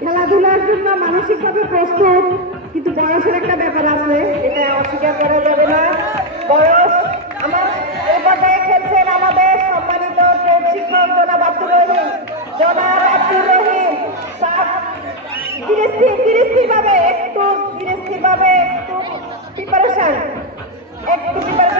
খেলাধুলার জন্য মানসিকভাবে প্রস্তুত, কিন্তু বয়সের একটা ব্যাপার আছে, এটা অস্বীকার করা যাবে না। বয়স, আমার আমাদের একটু একটু প্রিপারেশন একটু প্রিপারেশন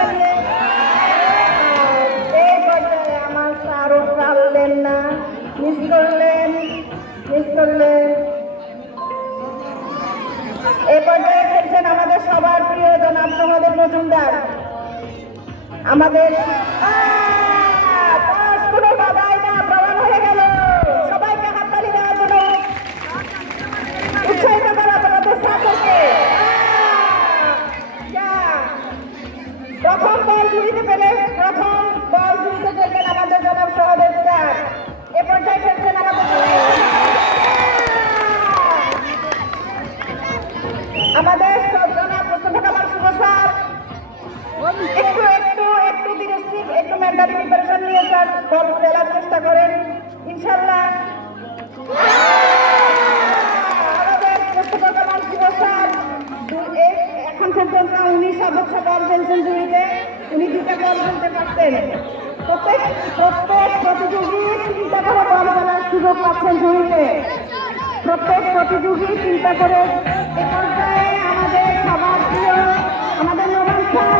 আমাদের বল খেলার চেষ্টা করেন। ইনশাল্লাহ আমাদের মোস্তফা কামাল স্যার উনি সর্বোচ্চ বল ফেলছেন উনি দুটা বল পারতেন। প্রত্যেক প্রত্যেক প্রতিযোগী তিনটা করে ফেলার সুযোগ পাচ্ছেন জুড়িতে। প্রত্যেক প্রতিযোগী চিন্তা করে। এ পর্যায়ে আমাদের সবার আমাদের স্যার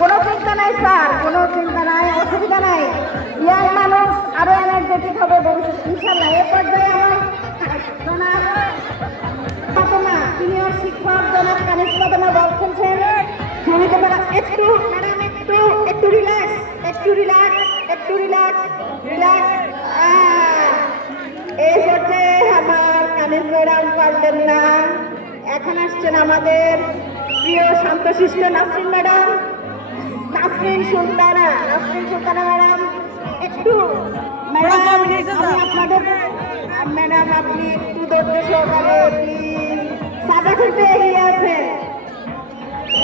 কোনো চিন্তা নাই, স্যার, কোনো চিন্তা নাই, অসুবিধা নাই। ইয়াং মানুষ আরও এনার্জেটিক হবে ভবিষ্যৎ ইনশাল্লাহ এ পর্যায়ে আমার ম্যাডাম, একটু একটু রিল্যাক্স একটু একটু রিল্যাক্স এই পর্যায়ে আমার ম্যাডাম না। এখন আসছেন আমাদের প্রিয় শান্ত শান্তশিষ্ট নাসরিন ম্যাডাম। নাসরিন সুলতানা নাসরিন সুলতানা ম্যাডাম। একটু ম্যাডাম আমি আপনাদের ম্যাডাম আপনি একটু ধৈর্য সহকারে প্লিজ সাদা কিন্তু এগিয়ে আছেন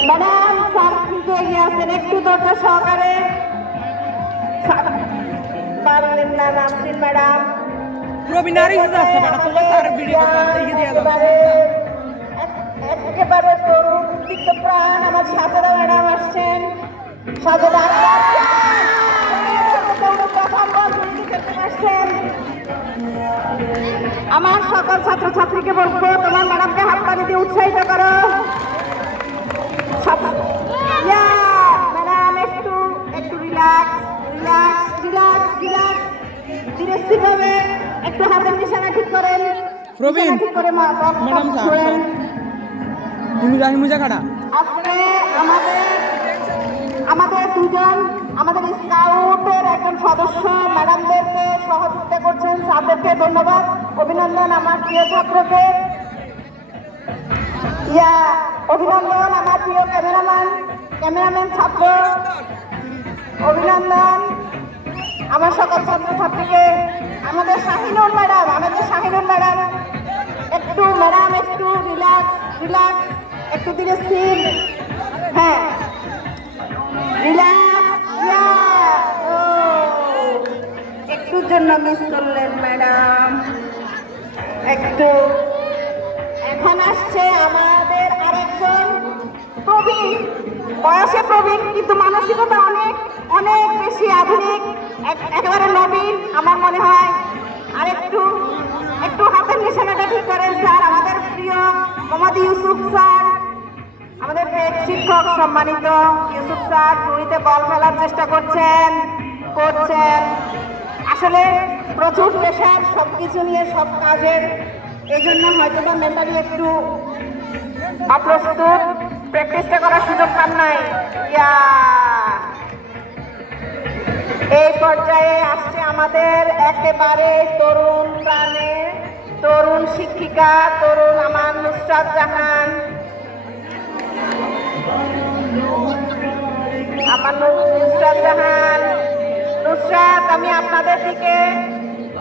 ম্যাডাম স্যার কিন্তু এগিয়ে আছেন। একটু ধৈর্য সহকারে। পারলেন না নাসরিন ম্যাডাম। এসে যাচ্ছে ম্যাডাম। তোমার স্যার ভিডিও করতে দিয়ে একেবারে- তরুণ প্রাণ আমার সাজেদা ম্যাডাম আসছেন। আমার সকল ছাত্রছাত্রীকে বলব তোমার ম্যাডামকে হাত পানি দিয়ে উৎসাহিত করো। ম্যাডাম একটু একটু রিল্যাক্স রিল্যাক্স রিল্যাক্স রিল্যাক্স ধীরে একটু হাতের নিশানা ঠিক করেন। প্রবীণ, ম্যাডাম স্যার, হিমুজা কাটা আজকে আমাদের আমাদের দুজন, আমাদের স্কাউটের একজন সদস্য, ম্যাডামদেরকে সহযোগিতা করছেন। স্যারদেরকে ধন্যবাদ। অভিনন্দন আমার প্রিয় ছাত্রকে। ইয়া, অভিনন্দন আমার প্রিয় ক্যামেরাম্যান ক্যামেরাম্যান ছাত্র। অভিনন্দন আমার সকল ছাত্রছাত্রীকে আমাদের শাহিনুর ম্যাডাম, আমাদের শাহিনুর ম্যাডাম। একটু ম্যাডাম, একটু রিল্যাক্স রিল্যাক্স, একটু ধীরে স্থির। হ্যাঁ। জন্য মিস করলেন ম্যাডাম। একটু এখন আসছে আমাদের আরেকজন প্রবীণ। বয়সে প্রবীণ, কিন্তু মানসিকতা অনেক অনেক বেশি আধুনিক, এক- একেবারে নবীন, আমার মনে হয়। আরেকটু একটু হাতের নিশানাটা ঠিক করেন, স্যার। আমাদের প্রিয় মোহাম্মদ ইউসুফ স্যার, আমাদের শিক্ষক সম্মানিত ইউসুফ স্যার জুড়িতে বল খেলার চেষ্টা করছেন করছেন। আসলে প্রচুর প্রেশার সব কিছু নিয়ে সব কাজের এই জন্য হয়তো বা মেন্টালি একটু অপ্রস্তুত। প্র্যাকটিসটা করার সুযোগ পান নাই। এই পর্যায়ে আসছে আমাদের একেবারে তরুণ প্রাণে, তরুণ শিক্ষিকা, তরুণ আমার নুসরাত জাহান। আমার নুসরাত জাহান। নুসরাত, আমি আপনাদের দিকে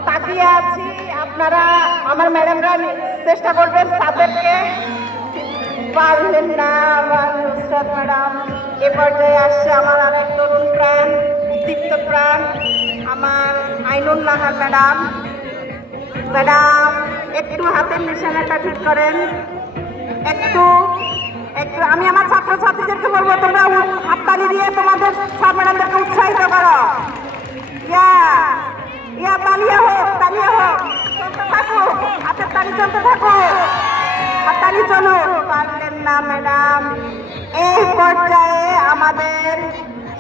তাকিয়ে আছি। আপনারা আমার ম্যাডামরা চেষ্টা করবেন তাদেরকে পারলেন না আমার নুসরাত ম্যাডাম। এ পর্যায়ে আসছে আমার আরেক তরুণ প্রাণ দীপ্ত প্রাণ, আমার আইনুল নাহার ম্যাডাম। ম্যাডাম, একটু হাতের নিশানাটা ঠিক করেন। একটু একটু, আমি আমার ছাত্রছাত্রীদেরকে বলব, তোমরা হাততালি দিয়ে তোমাদের সব ম্যাডামদেরকে উৎসাহিত করো। ইয়া ইয়া তালিয়া হোক তালিয়া হোক। চলতে থাকুক হাতের তালি চলতে থাকুক হাততালি চলুক পারলেন না, ম্যাডাম। এই পর্যায়ে আমাদের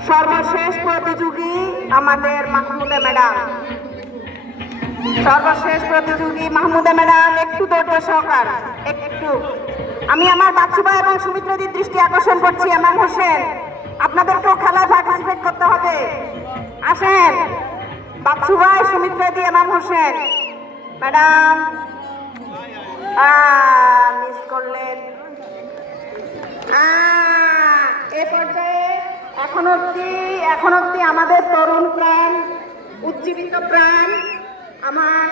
সর্বশেষ প্রতিযোগী আমাদের মাহমুদা, ম্যাডাম। সর্বশেষ প্রতিযোগী মাহমুদা, ম্যাডাম, একটু ধৈর্য সহকার, একটু। আমি আমার বাচ্চুবা এবং সুমিত্রদির দৃষ্টি আকর্ষণ করছি এমন হোসেন। আপনাদেরকেও খেলায় পার্টিসিপেট করতে হবে। আসেন। বাচ্চু ভাই সুমিত্রদি এমাম হোসেন। ম্যাডাম মিস করলেন। এ পর্যায়ে এখন অব্দি এখন অব্দি আমাদের তরুণ প্রাণ, উজ্জীবিত প্রাণ, আমার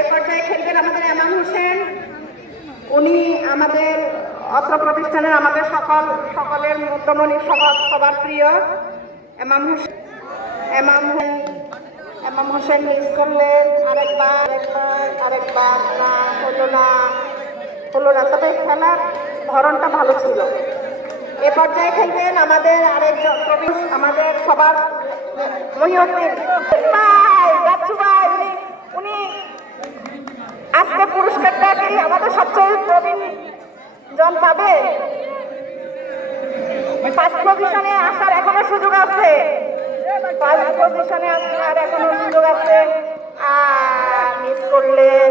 এ পর্যায়ে খেলবেন আমাদের এমাম হোসেন। উনি আমাদের অত্র প্রতিষ্ঠানের আমাদের সকল, সকলের মধ্যমণি সবার সবার প্রিয় এমাম হোসেন এমাম এমাম হোসেন মিস করলেন আরেকবার আরেকবার না, হলো না হলো না। তবে খেলার ধরনটা ভালো ছিল। এ পর্যায়ে খেলবেন আমাদের আরেকজন প্রবীণ আমাদের সবার মহিউদ্দিন। উনি আজকে পুরস্কারটা আমাদের সবচেয়ে জন পাবে? ফার্স্ট পজিশনে আসার এখনও সুযোগ আছে। ফার্স্ট পজিশনে আসার এখনও সুযোগ আছে। আর মিস করলেন